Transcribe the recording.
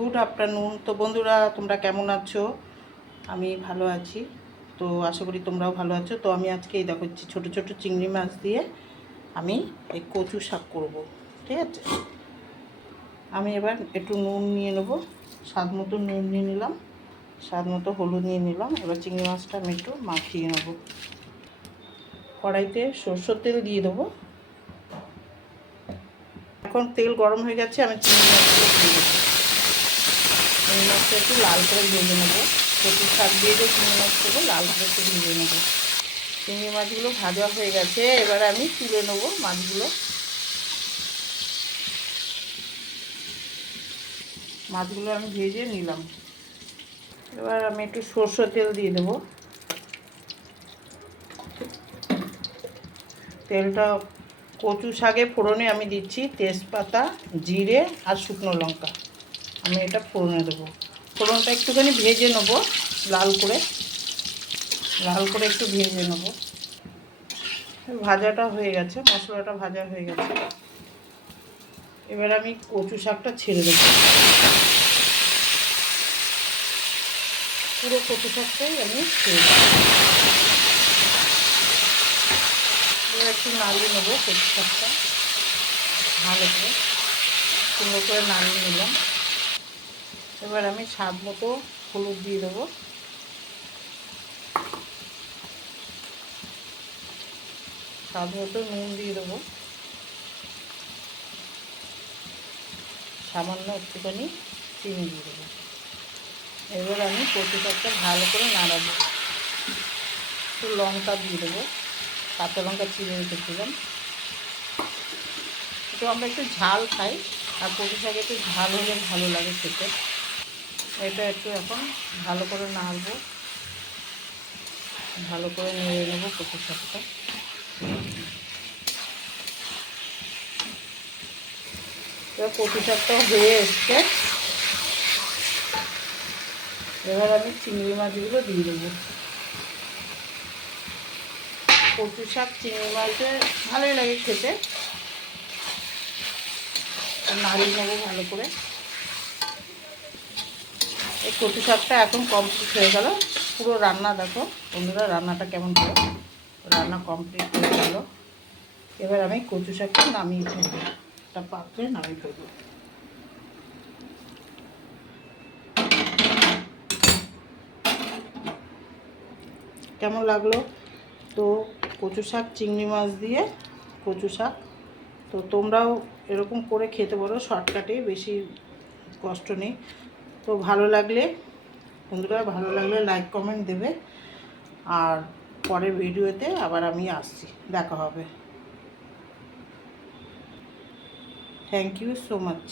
Good afternoon. তো বন্ধুরা, তোমরা কেমন আছো? আমি ভালো আছি। তো আশা করি তোমরাও ভালো আছো। তো আমি আজকে এই দেখো ছোটো ছোটো চিংড়ি মাছ দিয়ে আমি এই কচু শাক করব, ঠিক আছে? আমি এবার একটু নুন নিয়ে নেব। স্বাদ মতো নুন নিয়ে নিলাম। স্বাদ মতো হলুদ নিয়ে নিলাম। এবার চিংড়ি মাছটা আমি একটু মাখিয়ে নেব। কড়াইতে সরষের তেল দিয়ে দেবো। এখন তেল গরম হয়ে গেছে, আমি চিংড়ি মাছগুলো দিয়ে দেবো। মাছটা একটু লাল করে ভেজে নেব। কচু শাক দিয়ে যে চিংড়ি মাছগুলো লাল করে একটু ভেজে নেব। চিংড়ি মাছগুলো ভাজা হয়ে গেছে, এবার আমি তুলে নেব মাছগুলো। মাছগুলো আমি ভেজে নিলাম। এবার আমি একটু সরষের তেল দিয়ে দেবো। তেলটা কচু শাকে ফোড়নে আমি দিচ্ছি তেজপাতা, জিরে আর শুকনো লঙ্কা। আমি এটা ফোড়নে দেবো। ফোড়নটা একটুখানি ভেজে নেব, লাল করে। লাল করে একটু ভেজে নেব। ভাজাটা হয়ে গেছে, মশলাটা ভাজা হয়ে গেছে। এবার আমি কচু শাকটা ছেড়ে দেবো। পুরো কচু শাকটাই আমি ছেড়ে দেবো। একটু নাড়িয়ে নেব কচু শাকটা। ভালো করে। সুন্দর করে নাড়িয়ে নিলাম। এবার আমি স্বাদ মতো হলুদ দিয়ে দেবো। স্বাদ মতো নুন দিয়ে দেবো। সামান্য একটুখানি চিনি দিয়ে দেবো। এবার আমি শাকটা ভালো করে নাড়াবো। একটু লঙ্কা দিয়ে দেবো। কাঁচা লঙ্কা চিড়ে রেখেছিলাম। তো আমরা একটু ঝাল খাই, আর কচু শাক একটু ঝাল হলে ভালো লাগে খেতে। এটা একটু এখন ভালো করে নাড়বো। ভালো করে নেড়ে নেব কচু শাকটা। এবার কচু শাকটা হয়ে এসছে। এবার আমি চিংড়ি মাছগুলো দিয়ে দেবো। কচু শাক, চিংড়ি মাছে ভালোই লাগে খেতে। নাড়িয়ে নেব ভালো করে। এই কচু শাকটা এখন কমপ্লিট হয়ে গেল। পুরো রান্না দেখো, বন্ধুরা রান্নাটা কেমন হলো? রান্না কমপ্লিট হয়ে গেল। এবার আমি কচু শাকটা নামিয়ে ফেলব। একটা পাত্রে নামিয়ে ফেলব। কেমন লাগল? তো কচু শাক, চিংড়ি মাছ দিয়ে কচু শাক। তো তোমরাও এরকম করে খেতে পারো শর্টকাটে বেশি কষ্ট নেই। তো ভালো লাগলে, বন্ধুরা ভালো লাগলে লাইক কমেন্ট দেবে। আর পরের ভিডিওতে আবার আমি আসছি, দেখা হবে। Thank you so much